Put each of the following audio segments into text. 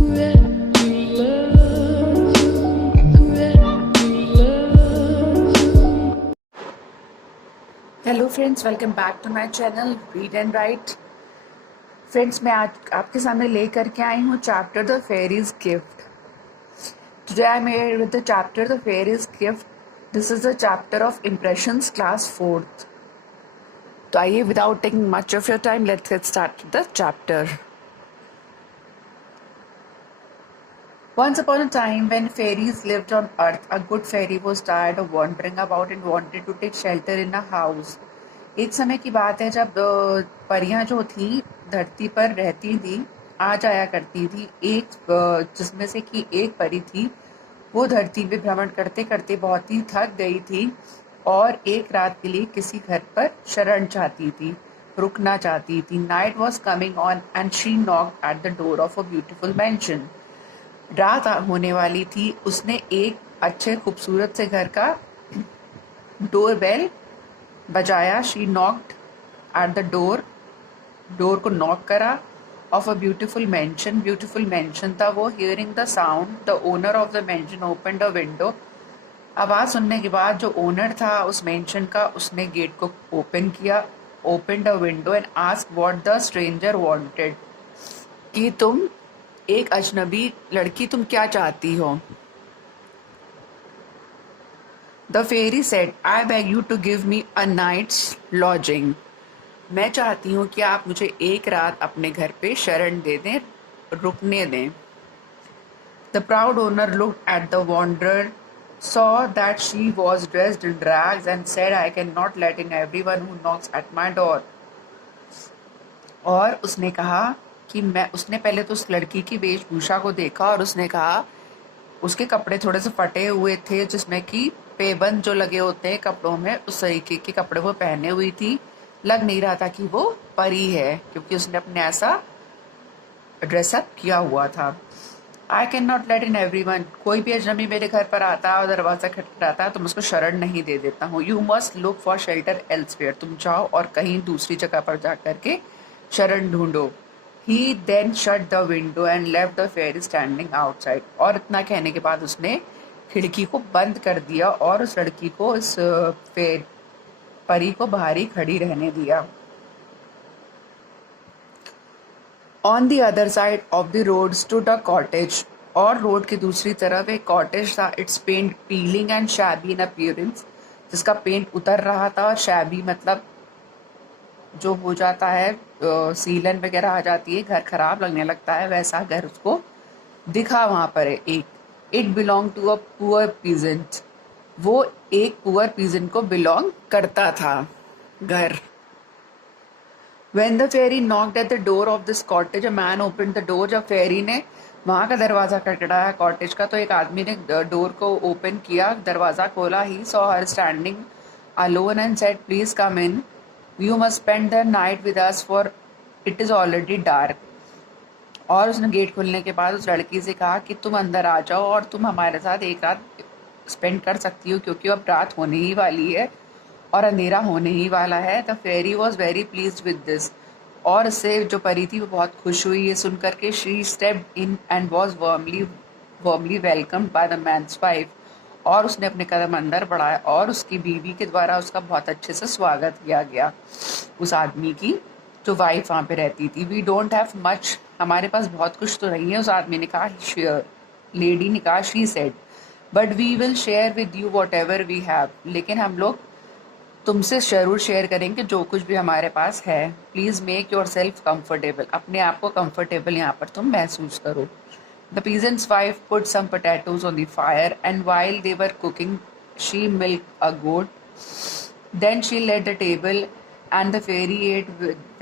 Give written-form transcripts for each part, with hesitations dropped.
Hello friends, welcome back to my channel read and write. Friends, मैं आज आपके सामने लेकर के आई हूँ chapter the fairy's gift. Today I am here with the chapter the fairy's gift. This is the chapter of impressions class 4th। तो आइए, without taking much of your time, let's get start the chapter. Once upon a time, when fairies lived on earth, a good fairy was tired of wandering about and wanted to take shelter in a house. एक समय की बात है जब परियां जो थी धरती पर रहती थी, आ जाया करती थी। जिसमें से कि एक परी थी, वो धरती पे भ्रमण करते करते बहुत ही थक गई थी और एक रात के लिए किसी घर पर शरण चाहती थी, रुकना चाहती थी। Night was coming on and she knocked at the door of a beautiful mention. रात होने वाली थी। उसने एक अच्छे खूबसूरत से घर का डोर बेल बजाया। She knocked at the door, door को नॉक करा। ऑफ अ ब्यूटिफुल मैंशन था वो। Hearing the sound, the owner of the mention open the window. आवाज सुनने के बाद जो ओनर था उस मैंशन का, उसने गेट को ओपन किया। Open the window and ask what the stranger wanted, कि तुम एक अजनबी लड़की, तुम क्या चाहती हो। The fairy said, I beg you to give me a night's lodging. मैं चाहती हूँ कि आप मुझे एक रात अपने घर पे शरण दे दें, रुकने दें। The proud owner looked at the wanderer, saw that she was dressed in rags and said, I cannot let in everyone who knocks at my door. और उसने कहा कि उसने पहले तो उस लड़की की वेशभूषा को देखा और उसने कहा, उसके कपड़े थोड़े से फटे हुए थे, जिसमें कि पेबंद जो लगे होते हैं कपड़ों में, उस तरीके के कपड़े वो पहने हुई थी। लग नहीं रहा था कि वो परी है, क्योंकि उसने अपने ऐसा ड्रेसअप किया हुआ था। I can not let in everyone, कोई भी अजनबी मेरे घर पर आता है और दरवाजा खटखटाता है तो मैं उसको शरण नहीं दे देता हूँ। You must look for shelter elsewhere, तुम जाओ और कहीं दूसरी जगह पर जा करके शरण ढूंढो। He then shut the window and left the fairy standing outside. और इतना कहने के बाद उसने खिड़की को बंद कर दिया और उस लड़की को, इस परी को बाहर ही खड़ी रहने दिया। On the other side of the road stood a cottage, और रोड की दूसरी तरफ एक कॉटेज था। Its paint peeling and shabby in appearance, जिसका पेंट उतर रहा था। और शैबी मतलब जो हो जाता है, सीलन वगैरह आ जाती है, घर खराब लगने लगता है, वैसा घर उसको दिखा वहां पर है एक। It belong to a poor peasant, वो एक पुअर पीजेंट को बिलोंग करता था घर। When the fairy knocked at the door of this cottage, a man opened the door. जब फेरी ने वहां का दरवाजा खटखटाया कॉटेज का, तो एक आदमी ने डोर को ओपन किया, दरवाजा खोला। He saw her standing alone and said, please come in. You must spend the night with us, for it is already dark. और उसने गेट खोलने के बाद उस लड़की से कहा कि तुम अंदर आ जाओ और तुम हमारे साथ एक रात स्पेंड कर सकती हो, क्योंकि अब रात होने ही वाली है और अंधेरा होने ही वाला है। The fairy was very please with this, और इससे जो परी थी वो बहुत खुश हुई ये सुन करके। She stepped in and was warmly welcomed by the man's wife, और उसने अपने कदम अंदर बढ़ाया और उसकी बीवी के द्वारा उसका बहुत अच्छे से स्वागत किया गया, उस आदमी की जो वाइफ वहाँ पे रहती थी। वी डोंट हैव मच, हमारे पास बहुत कुछ तो नहीं है, उस आदमी ने कहा। लेडी ने कहा, she said, but we will share with you whatever we have, लेकिन हम लोग तुमसे जरूर शेयर करेंगे जो कुछ भी हमारे पास है। Please make your self comfortable, अपने आप को कम्फर्टेबल यहाँ पर तुम महसूस करो। The peasant's wife put some potatoes on the fire, and while they were cooking, she milked a goat. Then she laid the table, and the fairy ate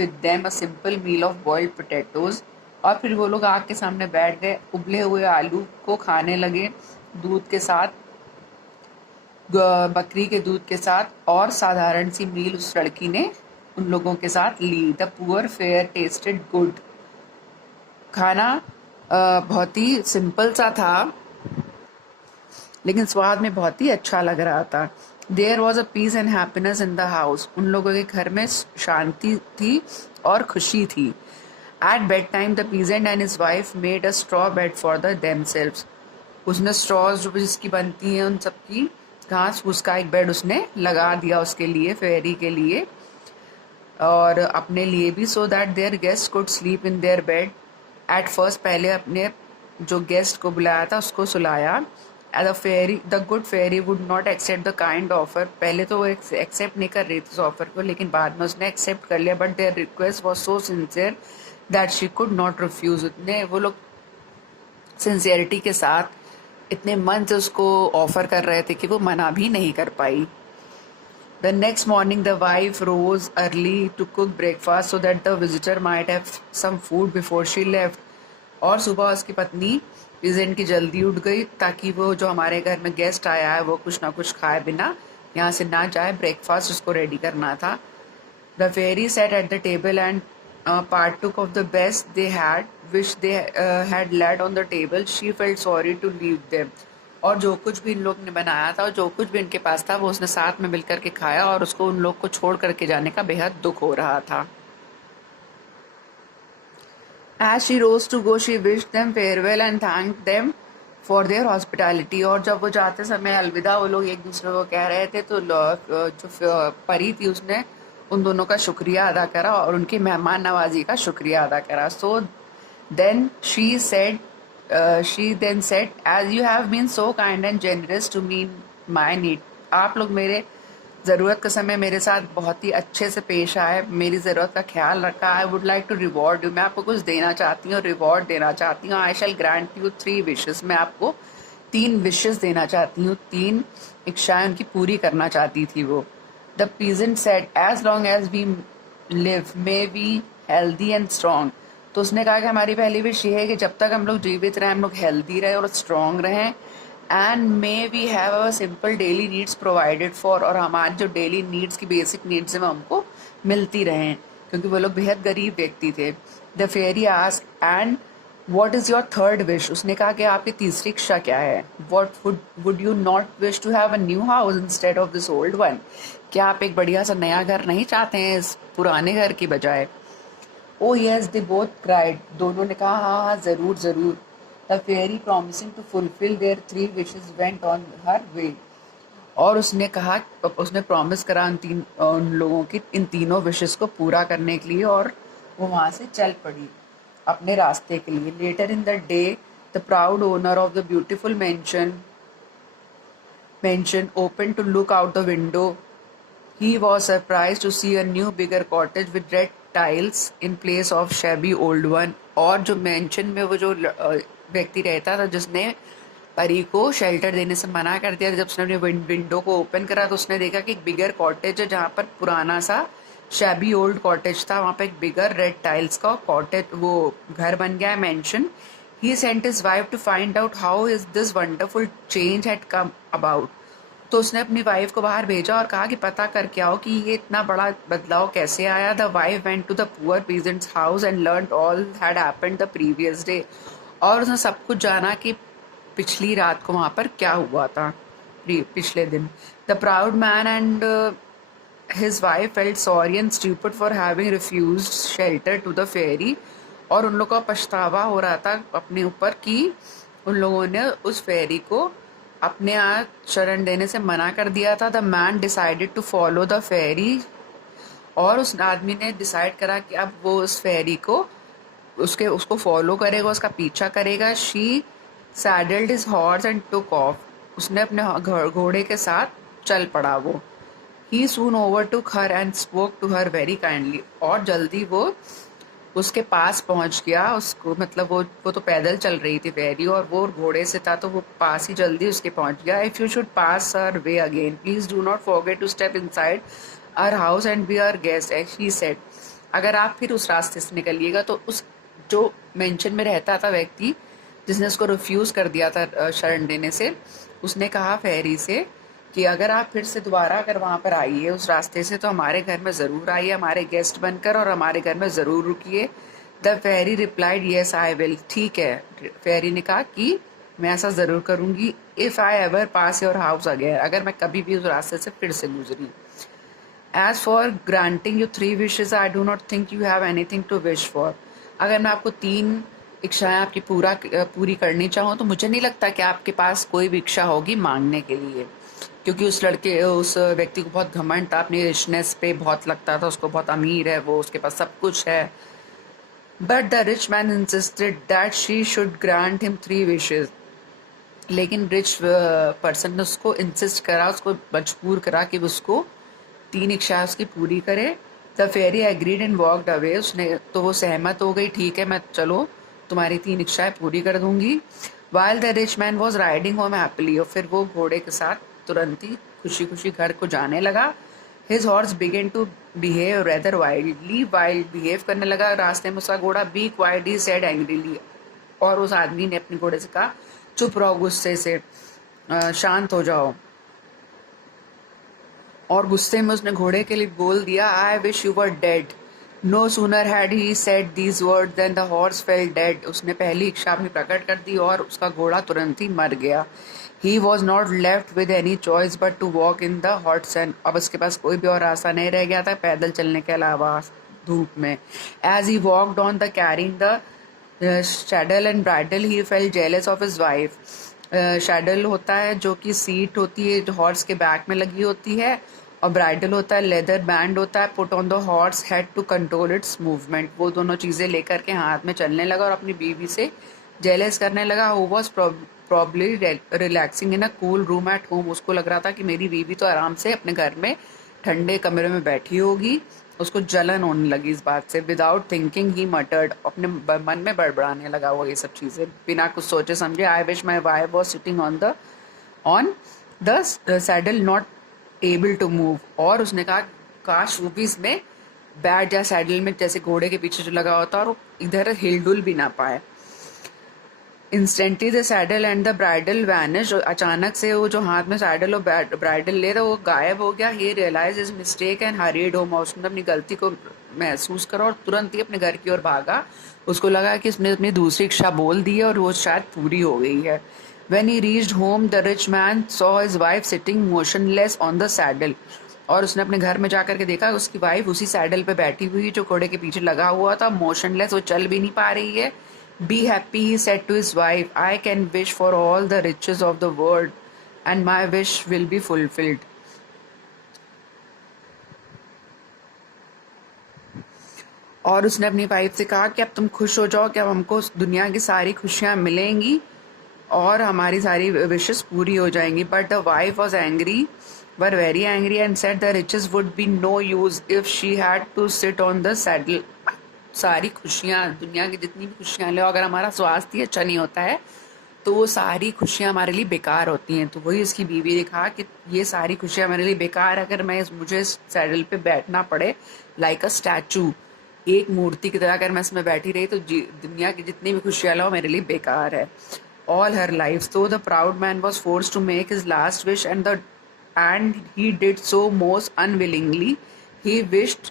with them a simple meal of boiled potatoes. और फिर वो लोग आग के सामने बैठ गए, उबले हुए आलू को खाने लगे दूध के साथ, बकरी के दूध के साथ। और साधारण सी मील उस लड़की ने उन लोगों के साथ ली। The poor fare tasted good, खाना बहुत ही सिंपल सा था लेकिन स्वाद में बहुत ही अच्छा लग रहा था। There was a peace and happiness in the house, उन लोगों के घर में शांति थी और खुशी थी। At bedtime, the peasant and his wife made a straw bed for themselves. उसने straws जो जिसकी बनती हैं उन सबकी घास उसका एक बेड उसने लगा दिया उसके लिए, फेरी के लिए और अपने लिए भी, so that their guests could sleep in their bed. At first पहले अपने जो गेस्ट को बुलाया था उसको सुलाया. The good fairy would not accept the kind offer. पहले तो वो एक्सेप्ट नहीं कर रही थी उस ऑफर को, लेकिन बाद में उसने एक्सेप्ट कर लिया. But their request was so sincere that she could not refuse. इतने वो लोग सिंसियरिटी के साथ इतने मन से उसको ऑफर कर रहे थे कि वो मना भी नहीं कर पाई. The next morning, the wife rose early to cook breakfast so that the visitor might have some food before she left. और सुबह उसकी पत्नी पीजेंट की जल्दी उठ गई ताकि वो जो हमारे घर में गेस्ट आया है वो कुछ ना कुछ खाए बिना यहाँ से ना जाए. ब्रेकफास्ट उसको रेडी करना था. The fairy sat at the table and partook of the best they had, which they had laid on the table. She felt sorry to leave them. और जो कुछ भी इन लोग ने बनाया था और जो कुछ भी इनके पास था वो उसने साथ में मिलकर के खाया और उसको उन लोग को छोड़ करके जाने का बेहद दुख हो रहा था. As she rose to go, she wished them farewell and thanked them for their hospitality. और जब वो जाते समय अलविदा वो लोग एक दूसरे को कह रहे थे तो जो परी थी उसने उन दोनों का शुक्रिया अदा करा और उनकी मेहमान नवाजी का शुक्रिया अदा करा. So then she then said, as you have been so kind and generous to me in my need. आप लोग मेरे ज़रूरत के समय मेरे साथ बहुत ही अच्छे से पेश आए, मेरी ज़रूरत का ख्याल रखा. I would like to reward you. मैं आपको कुछ देना चाहती हूँ, रिवॉर्ड देना चाहती हूँ. आई शैल ग्रांट यू 3 विशेस. मैं आपको 3 विशेस देना चाहती हूँ. 3 इच्छाएं उनकी पूरी करना चाहती थी वो. The peasant said, as long as we live may we healthy and strong. तो उसने कहा कि हमारी पहली विश ये है कि जब तक हम लोग जीवित रहें हम लोग हेल्दी रहें और स्ट्रॉन्ग रहें. And may we have our simple daily needs provided for. और हमारी जो डेली नीड्स की बेसिक नीड्स हैं वो हमको मिलती रहें क्योंकि वो लोग बेहद गरीब व्यक्ति थे. The fairy ask, and what is your third wish. उसने कहा कि आपकी तीसरी इच्छा क्या है. What would you not wish to have a new house instead of this old one. क्या आप एक बढ़िया सा नया घर नहीं चाहते हैं इस पुराने घर की बजाय. Oh yes, they both cried. दोनों ने कहा हाँ हाँ ज़रूर ज़रूर. The fairy promising to fulfil their 3 wishes went on her way. और उसने कहा, उसने प्रॉमिस करा उन लोगों की इन तीनों विशेस को पूरा करने के लिए और वो वहाँ से चल पड़ी अपने रास्ते के लिए. Later in the day the proud owner of the beautiful mansion opened to look out the window. He was surprised to see a new bigger cottage with red tiles in place of shabby old one. और जो mention में वो जो व्यक्ति रहता था जिसने परी को शेल्टर देने से मना कर दिया था, जब उसने अपने विंडो को ओपन करा तो उसने देखा कि एक बिगर कॉटेज है जहाँ पर पुराना सा शैबी ओल्ड कॉटेज था. वहाँ पर एक बिगर रेड टाइल्स का कॉटेज वो घर बन गया है, mention. He sent his wife to find out how is this wonderful change had come about. तो उसने अपनी वाइफ को बाहर भेजा और कहा कि पता करके आओ कि ये इतना बड़ा बदलाव कैसे आया. The wife went to the poor peasant's house and learned all had happened the previous day. और उसने सब कुछ जाना कि पिछली रात को वहाँ पर क्या हुआ था पिछले दिन. The proud man and his wife felt sorry and stupid for having refused shelter to the fairy. और उन लोगों का पछतावा हो रहा था अपने ऊपर कि उन लोगों ने उस फेरी को अपने यहाँ शरण देने से मना कर दिया था. The man decided to follow the fairy. और उस आदमी ने डिसाइड करा कि अब वो उस फेरी को उसको फॉलो करेगा, उसका पीछा करेगा. She saddled his horse and took off. उसने अपने घोड़े के साथ चल पड़ा वो. He soon overtook her and spoke to her very kindly. और जल्दी वो उसके पास पहुंच गया. उसको मतलब वो तो पैदल चल रही थी फेरी और वो घोड़े से था तो वो पास ही जल्दी उसके पहुंच गया. If you should pass our way again please do not forget to step inside our house and be our guest as she said. अगर आप फिर उस रास्ते से निकलिएगा तो उस जो मेंशन में रहता था व्यक्ति जिसने उसको रिफ्यूज़ कर दिया था शरण देने से, उसने कहा फेरी से कि अगर आप फिर से दोबारा अगर वहाँ पर आइए उस रास्ते से तो हमारे घर में ज़रूर आइए, हमारे गेस्ट बनकर, और हमारे घर में ज़रूर रुकिए. The fairy replied yes I will. ठीक है, फेरी ने कहा कि मैं ऐसा ज़रूर करूँगी. If I ever pass your house again. अगर मैं कभी भी उस रास्ते से फिर से गुजरी. As for granting you 3 wishes I do not think you have anything to wish for. अगर मैं आपको 3 इच्छाएं आपकी पूरी करनी चाहूँ तो मुझे नहीं लगता कि आपके पास कोई भी इच्छा होगी मांगने के लिए, क्योंकि उस व्यक्ति को बहुत घमंड था, अपनी रिचनेस पे बहुत लगता था, उसको बहुत अमीर है वो, उसके पास सब कुछ है। But the rich man insisted that she should grant him 3 wishes. लेकिन रिच पर्सन ने उसको इंसिस्ट करा, उसको मजबूर करा कि उसको 3 इच्छाएं उसकी पूरी करे। The fairy agreed and walked away. उसने तो वो सहमत हो गई, ठीक है मैं चलो तुम्हारी 3 इच्छाएं पूरी कर दूंगी। While the rich man was riding home happily, और फिर वो घोड़े के साथ तुरंत ही खुशी खुशी घर को जाने लगा। His horse began to behave rather wildly, wild behave करने लगा रास्ते में उसका घोड़ा। Be quiet he said angrily, और उस आदमी ने अपने घोड़े से कहा चुप रहो, गुस्से से शांत हो जाओ। और गुस्से में उसने घोड़े के लिए बोल दिया, I wish you were dead. No sooner had he said these word then the horse fell dead. उसने पहली इच्छा अपनी प्रकट कर दी और उसका घोड़ा तुरंत ही मर गया। He was not left with any choice but to walk in the hot sun. अब उसके पास कोई भी और रास्ता नहीं रह गया था पैदल चलने के अलावा धूप में। As he walked on the carrying the saddle and bridle he fell jealous of his wife. Saddle होता है जो कि सीट होती है जो हॉर्स के बैक में लगी होती है, और ब्राइडल होता है लेदर बैंड होता है put on the horse head to control its movement. वो दोनों चीज़ें लेकर के हाथ में चलने लगा और अपनी बीवी से जेलस करने लगा। Who was probably relaxing in a cool room at home. उसको लग रहा था कि मेरी बीवी तो आराम से अपने घर में ठंडे कमरे में बैठी होगी। उसको जलन होने लगी इस बात से। विदाउट थिंकिंग ही मटर्ड, अपने मन में बड़बड़ाने लगा वो ये सब चीज़ें बिना कुछ सोचे समझे। I wish my wife was sitting on the saddle not able to move. और उसने कहा काश वो भी इसमें बैठ जाए सैडल में, जैसे घोड़े के पीछे जो लगा होता है, और इधर हिलडुल भी ना पाए। Instantly the saddle and the bridal vanish. अचानक से वो जो हाथ में सैडल और ब्राइडल ले रहा वो गायब हो गया। He realise his mistake and hurried home. उसने अपनी गलती को महसूस करा और तुरंत ही अपने घर की ओर भागा। उसको लगा कि उसने अपनी दूसरी इच्छा बोल दी है और वो शायद पूरी हो गई है। When he reached home, the rich man saw his wife sitting motionless on the saddle. और उसने अपने घर में जाकर के देखा उसकी वाइफ उसी सैडल पे बैठी हुई जो घोड़े के पीछे लगा हुआ था, मोशनलेस, वो चल भी नहीं पा रही है। Be happy he said to his wife, I can wish for all the riches of the world and my wish will be fulfilled. और उसने अपनी वाइफ से कहा कि अब तुम खुश हो जाओ कि अब हमको दुनिया की सारी खुशियाँ मिलेंगी और हमारी सारी विशेस पूरी हो जाएंगी। But the wife was angry, were very angry and said the riches would be no use if she had to sit on the saddle. सारी खुशियाँ, दुनिया की जितनी भी खुशियाँ ले, अगर हमारा स्वास्थ्य अच्छा नहीं होता है तो वो सारी खुशियाँ हमारे लिए बेकार होती हैं। तो वही उसकी बीवी ने कहा कि ये सारी खुशियाँ मेरे लिए बेकार है अगर मुझे इस सैडल पे बैठना पड़े लाइक अ स्टैचू, एक मूर्ति की तरह अगर मैं इसमें बैठी रही तो दुनिया की जितनी भी खुशियाँ लो मेरे लिए बेकार है। All her life, so the proud man was forced to make his last wish, and he did so most unwillingly. He wished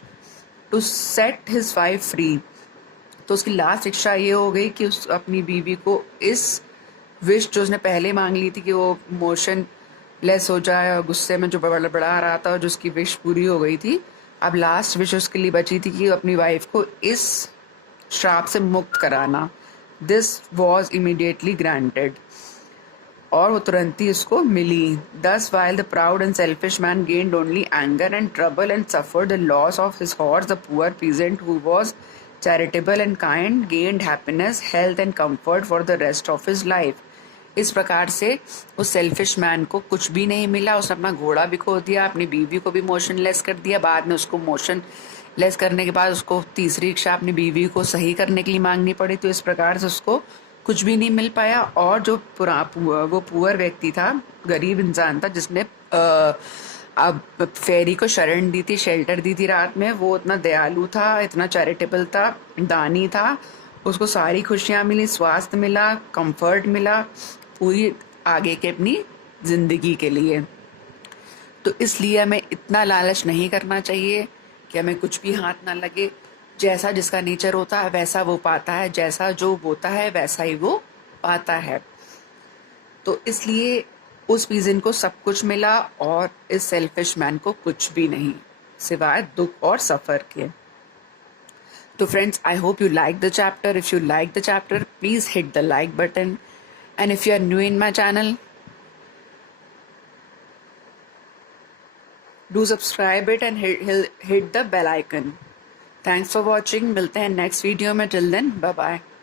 to set his wife free. तो उसकी लास्ट इच्छा ये हो गई कि उस अपनी बीवी को इस विश जो उसने पहले मांग ली थी कि वो मोशन लेस हो जाए और गुस्से में जो बड़ा रहा था और जो उसकी विश पूरी हो गई थी, अब लास्ट विश उसके लिए बची थी कि अपनी वाइफ को इस श्राप से मुक्त कराना। दिस वॉज इमीडिएटली ग्रांटेड, और वो तुरंत ही उसको मिली। दस while the proud and selfish man gained only anger and trouble and suffered the loss of his horse, the poor peasant who was charitable and kind gained happiness, health and comfort for the rest of his life. इस प्रकार से उस selfish man को कुछ भी नहीं मिला। उसने अपना घोड़ा भी खो दिया, अपनी बीवी को भी मोशनलेस कर दिया। बाद में उसको मोशन लेस करने के बाद उसको तीसरी इच्छा अपनी बीवी को सही करने के लिए मांगनी पड़ी। तो इस प्रकार से उसको कुछ भी नहीं मिल पाया। और जो वो पुअर व्यक्ति था, गरीब इंसान था जिसने अब फेरी को शरण दी थी, शेल्टर दी थी रात में, वो इतना दयालु था, इतना चैरिटेबल था, दानी था, उसको सारी खुशियाँ मिली, स्वास्थ्य मिला, कंफर्ट मिला पूरी आगे के अपनी जिंदगी के लिए। तो इसलिए हमें इतना लालच नहीं करना चाहिए कि हमें कुछ भी हाथ ना लगे। जैसा जिसका नेचर होता है वैसा वो पाता है, जैसा जो बोता है वैसा ही वो पाता है। तो इसलिए उस पीजन को सब कुछ मिला और इस सेल्फिश मैन को कुछ भी नहीं, सिवाय दुख और सफर के। तो friends, I hope you like the chapter. If you like the chapter, please hit the like button. And if you are new in my channel, do subscribe it and hit the bell icon. Thanks for watching. मिलते हैं next video में. Till then, bye bye.